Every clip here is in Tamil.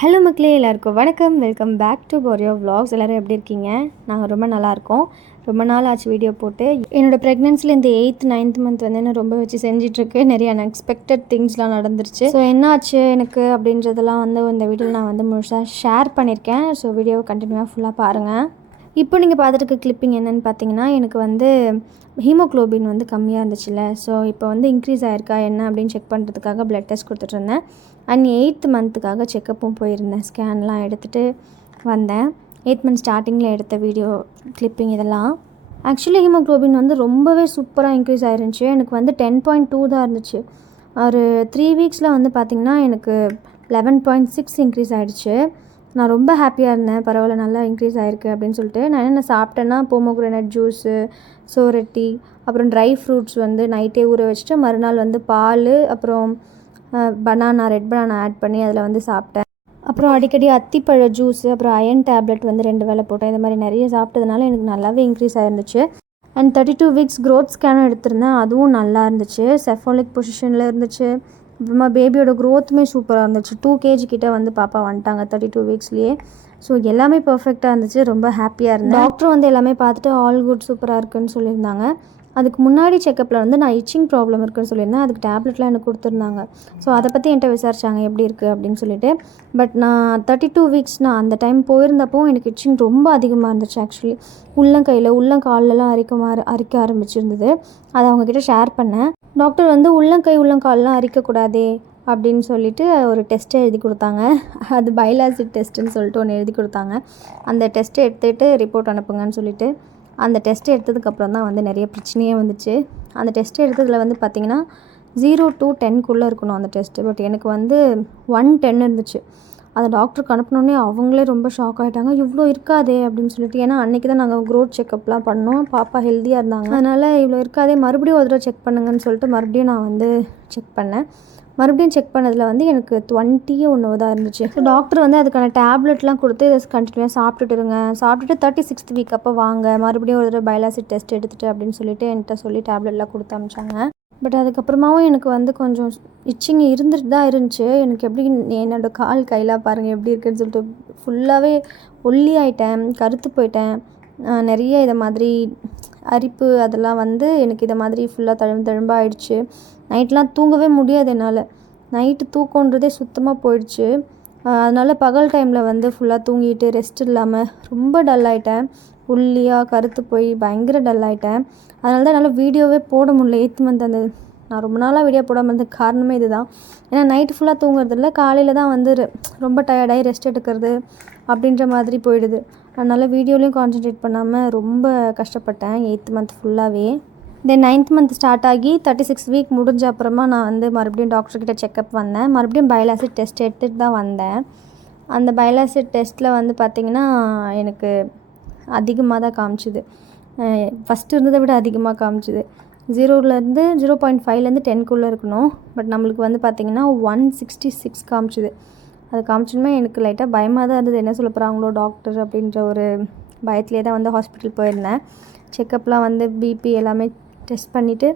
ஹலோ மக்களே, எல்லாருக்கும் வணக்கம். வெல்கம் பேக் டு போரியோ விலாக்ஸ். எல்லோரும் எப்படி இருக்கீங்க? நாங்கள் ரொம்ப நல்லாயிருக்கோம். ரொம்ப நாள் ஆச்சு வீடியோ போட்டு. என்னோடய ப்ரெக்னென்சியில் இந்த 8th 9th மந்த் வந்து என்ன ரொம்ப வச்சு செஞ்சிட்ருக்கு. நிறைய அன்எக்ஸ்பெக்டட் திங்ஸ்லாம் நடந்துருச்சு. ஸோ என்ன ஆச்சு எனக்கு அப்படின்றதெல்லாம் வந்து இந்த வீடியோவில் நான் வந்து முழுசாக ஷேர் பண்ணியிருக்கேன். ஸோ வீடியோவை கண்டினியூவாக ஃபுல்லாக பாருங்கள். இப்போ நீங்கள் பார்த்துட்டு இருக்க கிளிப்பிங் என்னென்னு பார்த்தீங்கன்னா, எனக்கு வந்து ஹீமோக்ளோபின் வந்து கம்மியாக இருந்துச்சுல்ல. ஸோ இப்போ வந்து இன்க்ரீஸ் ஆகிருக்கா என்ன அப்படின்னு செக் பண்ணுறதுக்காக ப்ளட் டெஸ்ட் கொடுத்துட்ருந்தேன். அண்ட் 8th மந்த்துக்காக செக்கப்பும் போயிருந்தேன். ஸ்கேன்லாம் எடுத்துகிட்டு வந்தேன். 8th மந்த் ஸ்டார்டிங்கில் எடுத்த வீடியோ கிளிப்பிங் இதெல்லாம். ஆக்சுவலி ஹீமோக்ளோபின் வந்து ரொம்பவே சூப்பராக இன்க்ரீஸ் ஆகிருந்துச்சு. எனக்கு வந்து 10.2 தான் இருந்துச்சு. ஒரு 3 வீக்ஸில் வந்து பார்த்திங்கன்னா எனக்கு 11.6 இன்க்ரீஸ் ஆகிடுச்சு. நான் ரொம்ப ஹாப்பியாக இருந்தேன். பரவாயில்ல, நல்லா இன்க்ரீஸ் ஆகிருக்கு அப்படின்னு சொல்லிட்டு. நான் என்ன சாப்பிட்டேன்னா போமோக்ரேனட் ஜூஸு, சோரட்டி, அப்புறம் ட்ரை ஃப்ரூட்ஸ் வந்து நைட்டே ஊற வச்சுட்டு மறுநாள் வந்து பால், அப்புறம் பனானா, ரெட் பனானா ஆட் பண்ணி அதில் வந்து சாப்பிட்டேன். அப்புறம் அடிக்கடி அத்திப்பழ ஜூஸு, அப்புறம் அயன் டேப்லெட் வந்து 2 வேளை போட்டேன். இந்த மாதிரி நிறைய சாப்பிட்டதுனால எனக்கு நல்லாவே இன்க்ரீஸ் ஆகிருந்துச்சு. அண்ட் 32 வீக்ஸ் க்ரோத் ஸ்கேனும் எடுத்திருந்தேன். அதுவும் நல்லா இருந்துச்சு. செஃபாலிக் பொசிஷனில் இருந்துச்சு. அப்புறமா பேபியோட க்ரோத்துமே சூப்பராக இருந்துச்சு. 2 kg கிட்ட வந்து பாப்பா வந்துட்டாங்க 32 வீக்ஸ்லேயே. ஸோ எல்லாமே பர்ஃபெக்டாக இருந்துச்சு. ரொம்ப ஹாப்பியாக இருந்தேன். டாக்டர் வந்து எல்லாமே பார்த்துட்டு ஆல் குட், சூப்பராக இருக்குன்னு சொல்லியிருந்தாங்க. அதுக்கு முன்னாடி செக்கப்பில் வந்து நான் இச்சிங் ப்ராப்ளம் இருக்குன்னு சொல்லியிருந்தேன். அதுக்கு டேப்லெட்லாம் எனக்கு கொடுத்துருந்தாங்க. ஸோ அதை பற்றி என்கிட்ட விசாரிச்சாங்க எப்படி இருக்குது அப்படின்னு சொல்லிட்டு. பட் நான் 32 வீக்ஸ் நான் அந்த டைம் போயிருந்தப்போ எனக்கு இச்சிங் ரொம்ப அதிகமாக இருந்துச்சு. ஆக்சுவலி உள்ளங்கையில் உள்ளங்கால்லலாம் அரிக்க ஆரம்பிச்சிருந்தது. அதை அவங்கக்கிட்ட ஷேர் பண்ணேன். டாக்டர் வந்து உள்ளங்கை உள்ளங்கால்லாம் அரிக்கக்கூடாதே அப்படின்னு சொல்லிட்டு ஒரு டெஸ்ட்டை எழுதி கொடுத்தாங்க. அது பைல் ஆசிட் டெஸ்ட்டுன்னு சொல்லிட்டு ஒன்று எழுதி கொடுத்தாங்க. அந்த டெஸ்ட்டை எடுத்துகிட்டு ரிப்போர்ட் அனுப்புங்கன்னு சொல்லிட்டு அந்த டெஸ்ட்டு எடுத்ததுக்கப்புறம் தான் வந்து நிறைய பிரச்சனையே வந்துச்சு. அந்த டெஸ்ட்டு எடுத்ததில் வந்து பார்த்திங்கன்னா 0 to 10 இருக்கணும் அந்த டெஸ்ட்டு. பட் எனக்கு வந்து 110 இருந்துச்சு. அதை டாக்டருக்கு அனுப்பினோடனே அவங்களே ரொம்ப ஷாக் ஆகிட்டாங்க. இவ்வளோ இருக்காதே அப்படின்னு சொல்லிட்டு. ஏன்னா அன்றைக்கி தான் நாங்கள் க்ரோத் செக்கப்லாம் பண்ணோம். பாப்பா ஹெல்த்தியாக இருந்தாங்க. அதனால் இவ்வளோ இருக்காதே, மறுபடியும் ஒரு தடவை செக் பண்ணுங்கன்னு சொல்லிட்டு மறுபடியும் நான் வந்து செக் பண்ணேன். மறுபடியும் செக் பண்ணதில் வந்து எனக்கு 20 ஒன்று தான் இருந்துச்சு. ஸோ டாக்டர் வந்து அதுக்கான டேப்லெட்லாம் கொடுத்து இதை கண்டினியூவாக சாப்பிட்டுட்டு இருங்க, சாப்பிட்டுட்டு 36th வீக் அப்போ வாங்க, மறுபடியும் ஒரு தடவை பைல் ஆசிட் டெஸ்ட் எடுத்துகிட்டு அப்படின்னு சொல்லிட்டு என்கிட்ட சொல்லி டேப்லெட்லாம் கொடுத்து அனுப்பிச்சாங்க. பட் அதுக்கப்புறமாவும் எனக்கு வந்து கொஞ்சம் இச்சிங் இருந்துட்டு தான் இருந்துச்சு. எனக்கு எப்படி என்னோடய கால் கையெல்லாம் பாருங்கள் எப்படி இருக்குதுன்னு சொல்லிட்டு ஃபுல்லாகவே ஒல்லி ஆகிட்டேன், கருத்து போயிட்டேன். நிறைய இதை மாதிரி அரிப்பு அதெல்லாம் வந்து எனக்கு இதை மாதிரி ஃபுல்லாக தழும்பாக ஆயிடுச்சு. நைட்லாம் தூங்கவே முடியாது என்னால். நைட்டு தூக்கன்றதே சுத்தமாக போயிடுச்சு. அதனால் பகல் டைமில் வந்து ஃபுல்லாக தூங்கிட்டு ரெஸ்ட் இல்லாமல் ரொம்ப டல் ஆகிட்டேன். ஒல்லியாக கருத்து போய் பயங்கர டல் ஆகிட்டேன். அதனால தான் என்னால் வீடியோவே போட முடியல. 8th மந்த் அந்த நான் ரொம்ப நாளாக வீடியோ போடாமல் இருந்த காரணமே இது தான். ஏன்னா நைட்டு ஃபுல்லாக தூங்குறதில்ல, காலையில் தான் வந்து ரொம்ப டயர்டாகி ரெஸ்ட் எடுக்கிறது அப்படின்ற மாதிரி போயிடுது. அதனால் வீடியோலையும் கான்சன்ட்ரேட் பண்ணாமல் ரொம்ப கஷ்டப்பட்டேன் 8th மந்த் ஃபுல்லாகவே. தென் 9th மந்த் ஸ்டார்ட் ஆகி 36 வீக் முடிஞ்ச அப்புறமா நான் வந்து மறுபடியும் டாக்டர்கிட்ட செக்கப் வந்தேன். மறுபடியும் பைல் ஆசிட் டெஸ்ட் எடுத்துகிட்டு தான் வந்தேன். அந்த பைல் ஆசிட் டெஸ்ட்டில் வந்து பார்த்திங்கன்னா எனக்கு அதிகமாக தான் காமிச்சிது. ஃபஸ்ட்டு இருந்ததை விட அதிகமாக காமிச்சிது. 0.5 10 இருக்கணும். பட் நம்மளுக்கு வந்து பார்த்திங்கன்னா 166 காமிச்சிது. அது காமிச்சோன்னே எனக்கு லைட்டாக பயமாக தான் இருந்தது. என்ன சொல்ல போகிறாங்களோ டாக்டர் அப்படின்ற ஒரு பயத்திலே தான் வந்து ஹாஸ்பிட்டல் போயிருந்தேன். செக்கப்லாம் வந்து பிபி எல்லாமே டெஸ்ட் பண்ணிவிட்டு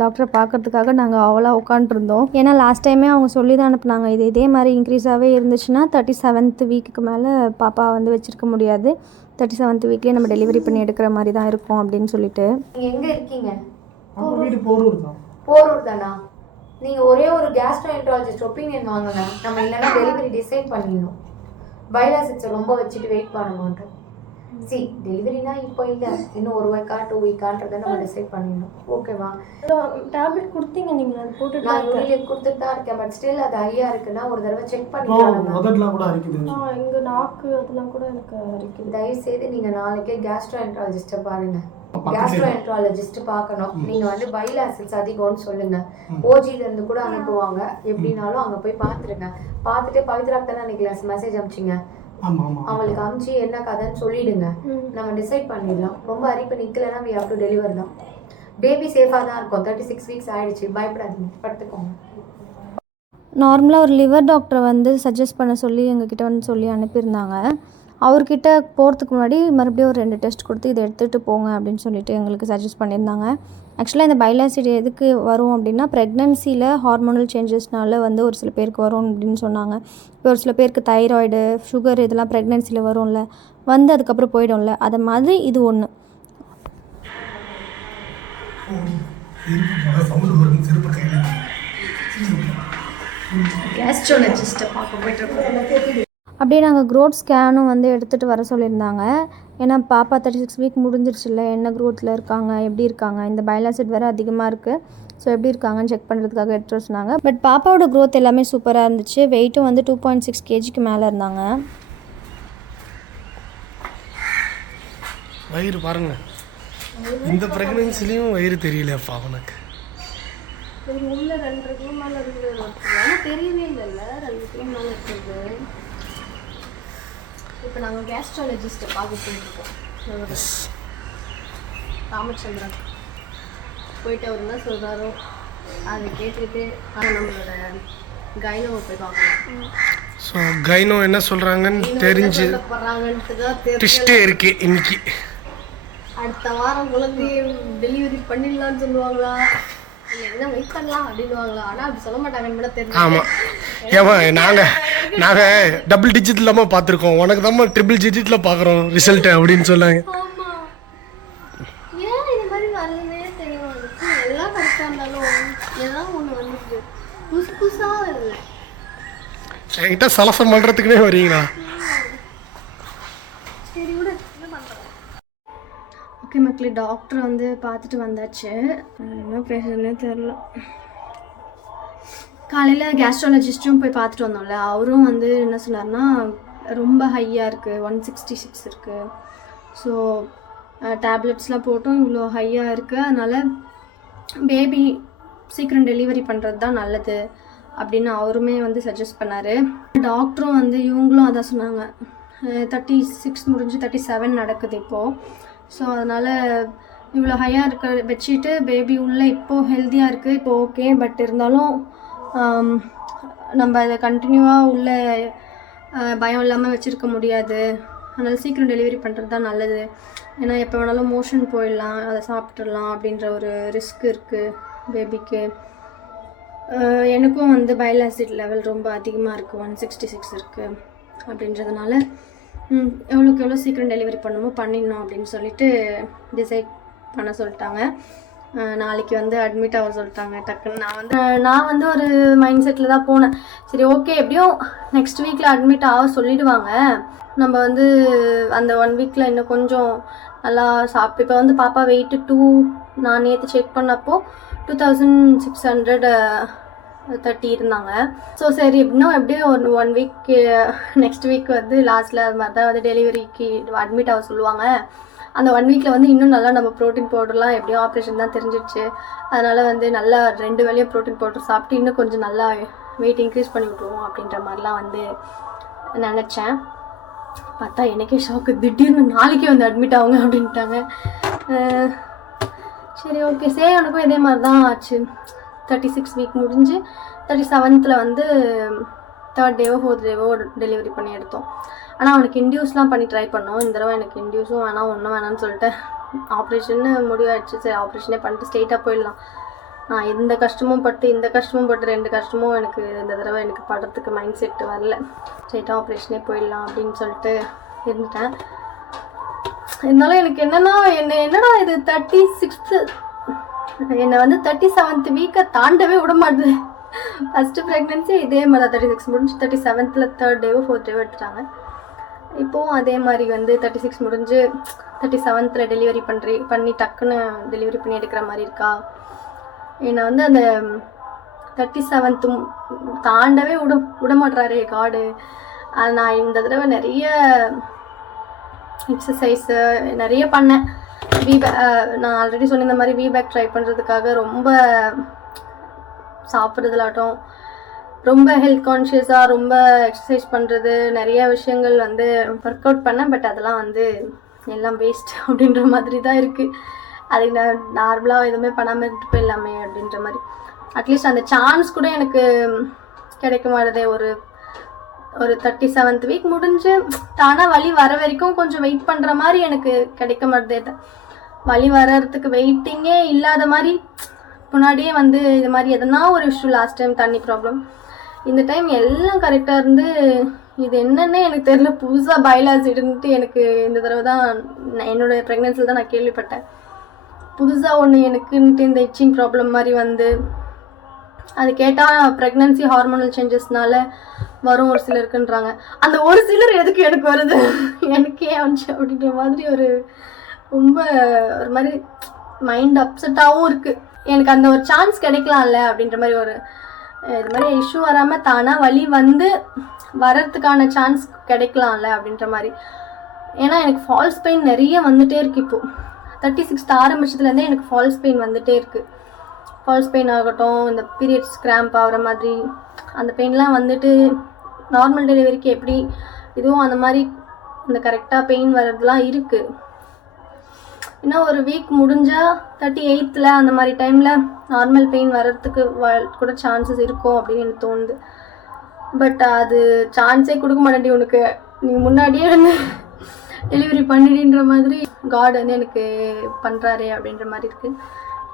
டாக்டரை பார்க்குறதுக்காக நாங்கள் அவ்வளோ உட்காண்ட்ருந்தோம். ஏன்னா லாஸ்ட் டைமே அவங்க சொல்லி தான் அனுப்புனாங்க, இதே மாதிரி இன்க்ரீஸாகவே இருந்துச்சுன்னா 37th வீக்குக்கு மேலே பாப்பா வந்து வச்சுருக்க முடியாது, 37th வீக்லேயே நம்ம டெலிவரி பண்ணி எடுக்கிற மாதிரி தான் இருக்கும் அப்படின்னு சொல்லிட்டு. நீங்கள் எங்கே இருக்கீங்க? வீடு போரூர் தான். போரூர் தானா? நீங்கள் ஒரே ஒரு கேஸ்ட்ரோஎன்ட்ராலஜிஸ்ட் ஒப்பீனியன் வாங்குங்க. நம்ம இல்லைன்னா டெலிவரி டிசைட் பண்ணிடணும். பைல் ஆசிட்ஸை ரொம்ப வச்சுட்டு வெயிட் பண்ணணுன்ட்டு. டெலிவரினா இப்போ இல்லை, இன்னும் 1 வீக்கா 2 வீக்கான்றதை நம்ம டிசைட் பண்ணிடணும். ஓகேவா? டேப்லெட் கொடுத்தீங்க நீங்கள், அது போட்டு நான் யூரியா கொடுத்துட்டு தான் இருக்கேன். பட் ஸ்டில் அது ஹையாக இருக்குன்னா ஒரு தடவை செக் பண்ணிக்கலாம். முதல்ல கூட அரிக்குது. இங்கே நாக்கு அதெல்லாம் கூட எனக்கு அரிக்குது. தயவுசெய்து நீங்கள் நாளைக்கே கேஸ்ட்ரோஎன்ட்ராலஜிஸ்ட்டை பாருங்கள். கேஸ்ட்ரோஎன்ட்ராலஜிஸ்ட் பார்க்கணும். நீங்கள் வந்து பைல் ஆசிட்ஸ் அதிகம்னு சொல்லுங்கள். ஓஜிலேருந்து கூட அனுப்புவாங்க. எப்படின்னாலும் அங்கே போய் பார்த்துருங்க. பார்த்துட்டு பவித்ராக்கு தானே அன்றைக்கி மெசேஜ் அனுப்பிச்சிங்க, அவங்களுக்கு அனுப்பிச்சு என்ன கதைன்னு சொல்லிடுங்க. நம்ம டிசைட் பண்ணிடலாம். ரொம்ப அரிப்பு நிற்கலைன்னா we have to deliver தான். பேபி சேஃபாக தான் இருக்கும். 36 வீக்ஸ் ஆகிடுச்சு, பயப்படாதீங்க, படுத்துக்கோங்க. நார்மலாக ஒரு லிவர் டாக்டரை வந்து சஜஸ்ட் பண்ண சொல்லி எங்ககிட்ட வந்து சொல்லி அனுப்பியிருந்தாங்க. அவர்கிட்ட போகிறதுக்கு முன்னாடி மறுபடியும் ஒரு 2 டெஸ்ட் கொடுத்து இதை எடுத்துகிட்டு போங்க அப்படின்னு சொல்லிட்டு எங்களுக்கு சஜஸ்ட் பண்ணியிருந்தாங்க. ஆக்சுவலாக இந்த பைல் ஆசிட் எதுக்கு வரும் அப்படின்னா ப்ரெக்னன்சியில் ஹார்மோனல் சேஞ்சஸ்னால வந்து ஒரு சில பேருக்கு வரும் அப்படின்னு சொன்னாங்க. இப்போ ஒரு சில பேருக்கு தைராய்டு, சுகர் இதெல்லாம் ப்ரெக்னன்சியில் வரும்ல, வந்து அதுக்கப்புறம் போயிடும்ல, அது மாதிரி இது ஒன்று. கேஸ்ட்ரோலஜிஸ்ட்டை பார்க்க போயிட்டுருக்கோம். அப்படியே நாங்கள் க்ரோத் ஸ்கேனும் வந்து எடுத்துகிட்டு வர சொல்லியிருந்தாங்க. ஏன்னா பாப்பா 36 வீக் முடிஞ்சிருச்சுல்ல, என்ன க்ரோத்தில் இருக்காங்க, எப்படி இருக்காங்க, இந்த பைல் ஆசிட் வேறு அதிகமாக இருக்குது, ஸோ எப்படி இருக்காங்கன்னு செக் பண்ணுறதுக்காக எடுத்துகிட்டு வர சொன்னாங்க. பட் பாப்பாவோட க்ரோத் எல்லாமே சூப்பராக இருந்துச்சு. வெயிட்டும் வந்து 2.6 kgக்கு மேலே இருந்தாங்க. வயிறு பாருங்க, இந்த ப்ரெக்னன்சிலையும் வயிறு தெரியலப்பா அவனுக்கு. உள்ள 2 கிலோ மேலே இருக்குது, தெரியவே இல்லைல்ல 2 கிலோ மேலே இருக்குது. இப்போ நாங்கள் கேஸ்ட்ராலஜிஸ்ட்டை பார்க்க போயிட்டுருக்கோம். ராமச்சந்திரன் போயிட்டு அவர் என்ன சொல்கிறாரோ அதை கேட்டுக்கிட்டு நம்மளோட கைனோவை போய் பார்க்கணும். ஸோ கைனோ என்ன சொல்கிறாங்கன்னு தெரிஞ்சு போகிறாங்கன்ட்டு தான் ட்விஸ்டே இருக்கு இன்னைக்கு. அடுத்த வாரம் குழந்தை டெலிவரி பண்ணிடலான்னு சொல்லுவாங்களா, இல்லை என்ன வெயிட் பண்ணலாம் அப்படின்வாங்களா? ஆனால் அப்படி சொல்ல மாட்டாங்கன்னு கூட தெரியும். ஆமாம், ஏமா நாங்கள் டபுள் டிஜிட் இல்லாமல் பார்த்துருக்கோம், உனக்கு தான் ட்ரிபிள் டிஜிட்டில் பார்க்குறோம் ரிசல்ட்டு அப்படின்னு சொன்னாங்க. ஆமாம், ஏன் இது மாதிரி வரலன்னே தெரியும். எல்லாம் கரெக்டாக இருந்தாலும் ஏதாவது ஒன்று வந்துருக்கு, புதுசு புதுசாக வருது. என்கிட்ட சலசம் பண்ணுறதுக்குனே வரீங்களா? சரி விட, என்ன பண்ணுறோம். ஓகே மக்களே, டாக்டர் வந்து பார்த்துட்டு வந்தாச்சு. என்ன பேசுறதுன்னே தெரில. காலையில் கேஸ்ட்ராலஜிஸ்ட்டும் போய் பார்த்துட்டு வந்தோம்ல, அவரும் வந்து என்ன சொன்னார்னா ரொம்ப ஹையாக இருக்குது, 166 இருக்குது. ஸோ டேப்லெட்ஸ்லாம் போட்டும் இவ்வளோ ஹையாக இருக்குது, அதனால் பேபி சீக்கிரம் டெலிவரி பண்ணுறது தான் நல்லது அப்படின்னு அவருமே வந்து சஜஸ்ட் பண்ணார். டாக்டரும் வந்து இவங்களும் அதான் சொன்னாங்க. 36 முடிஞ்சு 37 நடக்குது இப்போது. ஸோ அதனால் இவ்வளோ ஹையாக இருக்க வச்சுட்டு பேபி உள்ளே இப்போது ஹெல்த்தியாக இருக்குது, இப்போது ஓகே. பட் இருந்தாலும் நம்ம அதை கண்டினியூவாக உள்ள பயம் இல்லாமல் வச்சுருக்க முடியாது, அதனால் சீக்கிரம் டெலிவரி பண்ணுறது தான் நல்லது. ஏன்னா எப்போ வேணாலும் மோஷன் போயிடலாம், அதை சாப்பிட்றலாம் அப்படின்ற ஒரு ரிஸ்க் இருக்குது பேபிக்கு. எனக்கும் வந்து பைல் ஆசிட் லெவல் ரொம்ப அதிகமாக இருக்குது, 166 இருக்குது. அப்படின்றதுனால எவ்வளோக்கு எவ்வளோ சீக்கிரம் டெலிவரி பண்ணணுமோ பண்ணிடணும் அப்படின்னு சொல்லிட்டு டிசைட் பண்ண சொல்லிட்டாங்க. நாளைக்கு வந்து அட்மிட் ஆக சொல்லிட்டாங்க டக்குன்னு. நான் வந்து ஒரு மைண்ட் செட்டில் தான் போனேன். சரி ஓகே, எப்படியும் நெக்ஸ்ட் வீக்கில் அட்மிட் ஆக சொல்லிவிடுவாங்க, நம்ம வந்து அந்த 1 வீக்கில் இன்னும் கொஞ்சம் நல்லா சாப்பிட்டு. இப்போ வந்து பாப்பா வெயிட்டு 2, நான் நேற்று செக் பண்ணப்போ 2630 இருந்தாங்க. ஸோ சரி இன்னும் எப்படியும் ஒரு 1 வீக், நெக்ஸ்ட் வீக் வந்து லாஸ்ட்டில் அது மாதிரி தான் வந்து டெலிவரிக்கு அட்மிட் ஆக சொல்லுவாங்க. அந்த 1 வீக்கில் வந்து இன்னும் நல்லா நம்ம ப்ரோட்டீன் பவுடர்லாம் எப்படியும் ஆப்ரேஷன் தான் தெரிஞ்சிடுச்சு, அதனால் வந்து நல்லா 2 வேளையும் ப்ரோட்டீன் பவுடர் சாப்பிட்டு இன்னும் கொஞ்சம் நல்லா வெயிட் இன்க்ரீஸ் பண்ணி விட்ருவோம் அப்படின்ற மாதிரிலாம் வந்து நினச்சேன். பார்த்தா எனக்கே ஷாக்கு, திடீர்னு நாளைக்கே வந்து அட்மிட் ஆகுங்க அப்படின்ட்டாங்க. சரி ஓகே, அவனுக்கும் இதே மாதிரி தான் ஆச்சு. 36 வீக் முடிஞ்சு 37th வந்து 3rd டேவோ 4th டேவோ டெலிவரி பண்ணி எடுத்தோம். ஆனால் அவனுக்கு இன்டியூஸ்லாம் பண்ணி ட்ரை பண்ணோம். இந்த தடவை எனக்கு இன்டியூஸும் வேணாம், ஒன்றும் வேணாம்னு சொல்லிட்டு ஆப்ரேஷன்னு முடிவாயிடுச்சு. சரி ஆப்ரேஷனே பண்ணிட்டு ஸ்ட்ரெயிட்டாக போயிடலாம். நான் இந்த கஷ்டமும் பட்டு 2 கஷ்டமும் எனக்கு இந்த தடவை எனக்கு படுறதுக்கு மைண்ட் செட் வரல. ஸ்ட்ரெயிட்டாக ஆப்ரேஷனே போயிடலாம் அப்படின்னு சொல்லிட்டு இருந்துட்டேன். இருந்தாலும் எனக்கு என்னடா இது 36th என்னை வந்து 37th வீக்கை தாண்டவே விட மாட்டேது. ஃபஸ்ட்டு ப்ரெக்னென்சி இதே மாதிரி தான் 36 முடிஞ்சு 37th 3rd டேவோ 4th டேவோ எடுத்துட்டாங்க. இப்போவும் அதே மாதிரி வந்து 36 முடிஞ்சு 37th டெலிவரி பண்ணி டக்குன்னு டெலிவரி பண்ணி எடுக்கிற மாதிரி இருக்கா. என்னை வந்து அந்த 37th தாண்டவே விட மாட்டுறாரு காடு. அது நான் இந்த தடவை நிறைய எக்ஸசைஸு நிறைய பண்ணேன். நான் ஆல்ரெடி சொன்ன இந்த மாதிரி வீபேக் ட்ரை பண்ணுறதுக்காக ரொம்ப சாப்பிட்றதுலாட்டும் ரொம்ப ஹெல்த் கான்ஷியஸாக ரொம்ப எக்ஸசைஸ் பண்ணுறது நிறைய விஷயங்கள் வந்து ஒர்க் அவுட் பண்ணேன். பட் அதெல்லாம் வந்து எல்லாம் வேஸ்ட் அப்படின்ற மாதிரி தான் இருக்குது. அதுக்கு நான் நார்மலாக எதுவுமே பண்ணாமல் இருந்துட்டு போயிடலாமே அப்படின்ற மாதிரி. அட்லீஸ்ட் அந்த சான்ஸ் கூட எனக்கு கிடைக்க மாட்டேதே. ஒரு 37th வீக் முடிஞ்சு தானாக வலி வர வரைக்கும் கொஞ்சம் வெயிட் பண்ணுற மாதிரி எனக்கு கிடைக்க மாட்டேது. வலி வர்றதுக்கு வெயிட்டிங்கே இல்லாத மாதிரி முன்னாடியே வந்து இது மாதிரி எதனா ஒரு இஷ்யூ, லாஸ்ட் டைம் தண்ணி ப்ராப்ளம், இந்த டைம் எல்லாம் கரெக்டாக இருந்து இது என்னன்னே எனக்கு தெரியல. புதுசாக பைல் ஆசிட்ன்ட்டு எனக்கு இந்த தடவை தான் என்னோடய ப்ரெக்னென்சியில் தான் நான் கேள்விப்பட்டேன். புதுசாக ஒன்று எனக்குன்ட்டு இந்த இச்சிங் ப்ராப்ளம் மாதிரி வந்து அது கேட்டால் ப்ரெக்னென்சி ஹார்மோனல் சேஞ்சஸ்னால வரும் ஒரு சிலருக்குன்றாங்க. அந்த ஒரு சிலர் எதுக்கு எனக்கு வருது, எனக்கே வந்துச்சு அப்படின்ற மாதிரி ஒரு ரொம்ப ஒரு மாதிரி மைண்ட் அப்செட்டாகவும் இருக்குது. எனக்கு அந்த ஒரு சான்ஸ் கிடைக்கலாம்ல அப்படின்ற மாதிரி ஒரு இது மாதிரி இஷ்யூ வராமல் தானாக வலி வந்து வர்றதுக்கான சான்ஸ் கிடைக்கலாம்ல அப்படின்ற மாதிரி. ஏன்னா எனக்கு ஃபால்ஸ் பெயின் நிறைய வந்துகிட்டே இருக்குது. இப்போது 36th ஆரம்பிச்சதுலேருந்தே எனக்கு ஃபால்ஸ் பெயின் வந்துகிட்டே இருக்குது. ஃபால்ஸ் பெயின் ஆகட்டும், இந்த பீரியட்ஸ் கிராம்ப் ஆகிற மாதிரி அந்த பெயின்லாம் வந்துட்டு நார்மல் டெலிவரிக்கு எப்படி இதுவும் அந்த மாதிரி இந்த கரெக்டாக பெயின் வர்றதுலாம் இருக்குது. இன்னும் ஒரு வீக் முடிஞ்சால் 38th அந்த மாதிரி டைமில் நார்மல் பெயின் வர்றதுக்கு கூட சான்சஸ் இருக்கும் அப்படின்னு எனக்கு தோணுது. பட் அது சான்ஸே கொடுக்க மாட்டேன் உனக்கு, நீங்கள் முன்னாடியே வந்து டெலிவரி பண்ணிடுன்ற மாதிரி காட் வந்து எனக்கு பண்ணுறாரு அப்படின்ற மாதிரி இருக்குது.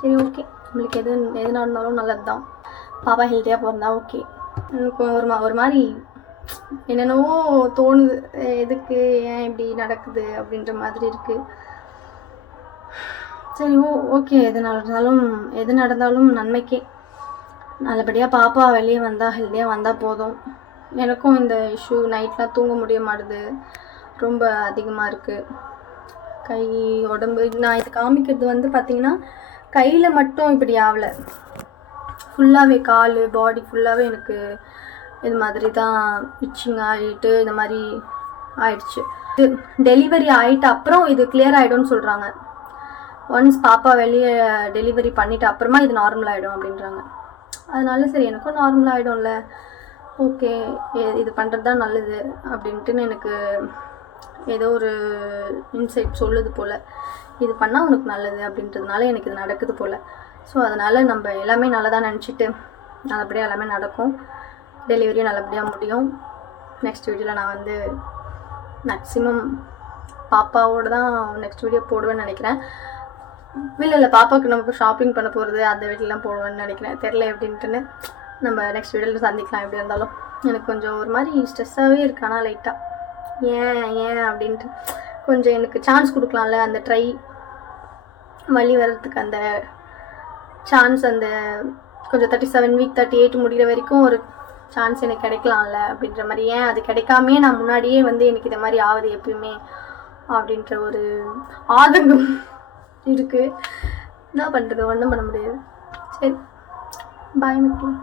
சரி ஓகே, நம்மளுக்கு எது நடந்தாலும் நல்லது தான். பாப்பா ஹெல்த்தியாக பிறந்தா ஓகே. எனக்கு ஒரு மாதிரி என்னென்னவோ தோணுது, எதுக்கு ஏன் இப்படி நடக்குது அப்படின்ற மாதிரி இருக்குது. சரி ஓகே, எது நடந்தாலும் நன்மைக்கே. நல்லபடியாக பாப்பா வெளியே வந்தால் ஹெல்த்தியாக வந்தால் போதும். எனக்கும் இந்த இஷ்யூ நைட்லாம் தூங்க முடிய மாட்டுது, ரொம்ப அதிகமாக இருக்குது. கை உடம்பு நான் இது காமிக்கிறது வந்து பார்த்திங்கன்னா கையில் மட்டும் இப்படி ஆகலை, ஃபுல்லாகவே கால் பாடி ஃபுல்லாகவே எனக்கு இது மாதிரி தான் இச்சிங் ஆகிட்டு இந்த மாதிரி ஆயிடுச்சு. டெலிவரி ஆகிட்டு அப்புறம் இது கிளியர் ஆகிடும்னு சொல்கிறாங்க. ஒன்ஸ் பாப்பா வெளியே டெலிவரி பண்ணிவிட்டு அப்புறமா இது நார்மல் ஆகிடும் அப்படின்றாங்க. அதனால சரி எனக்கும் நார்மல் ஆகிடும்ல, ஓகே இது பண்ணுறது தான் நல்லது அப்படின்ட்டுன்னு எனக்கு ஏதோ ஒரு இன்சைட் சொல்லுது போல். இது பண்ணால் உனக்கு நல்லது அப்படின்றதுனால எனக்கு இது நடக்குது போல். ஸோ அதனால் நம்ம எல்லாமே நல்லதாக நினச்சிட்டு நல்லபடியாக எல்லாமே நடக்கும், டெலிவரியும் நல்லபடியாக முடியும். நெக்ஸ்ட் வீடியோவில் நான் வந்து மேக்ஸிமம் பாப்பாவோடு தான் நெக்ஸ்ட் வீடியோ போடுவேன்னு நினைக்கிறேன். இல்லை பாப்பாவுக்கு நம்ம ஷாப்பிங் பண்ண போகிறது அந்த வீட்டிலலாம் போடுவேன்னு நினைக்கிறேன், தெரில எப்படின்ட்டுன்னு. நம்ம நெக்ஸ்ட் வீடியோவில் சந்திக்கலாம். எப்படி இருந்தாலும் எனக்கு கொஞ்சம் ஒரு மாதிரி ஸ்ட்ரெஸ்ஸாகவே இருக்கு, ஆனால் லைட்டாக ஏன் அப்படின்ட்டு கொஞ்சம் எனக்கு சான்ஸ் கொடுக்கலாம்ல, அந்த ட்ரை வலி வர்றதுக்கு அந்த சான்ஸ், அந்த கொஞ்சம் 37 வீக் 38 முடிகிற வரைக்கும் ஒரு சான்ஸ் எனக்கு கிடைக்கலாம்ல அப்படின்ற மாதிரி. ஏன் அது கிடைக்காமே நான் முன்னாடியே வந்து எனக்கு இந்த மாதிரி ஆகுது எப்பயுமே அப்படின்ற ஒரு ஆதங்கம் இருக்குது. என்ன பண்ணுறது, ஒன்றும் பண்ண முடியாது. சரி பாய் மக்கள்.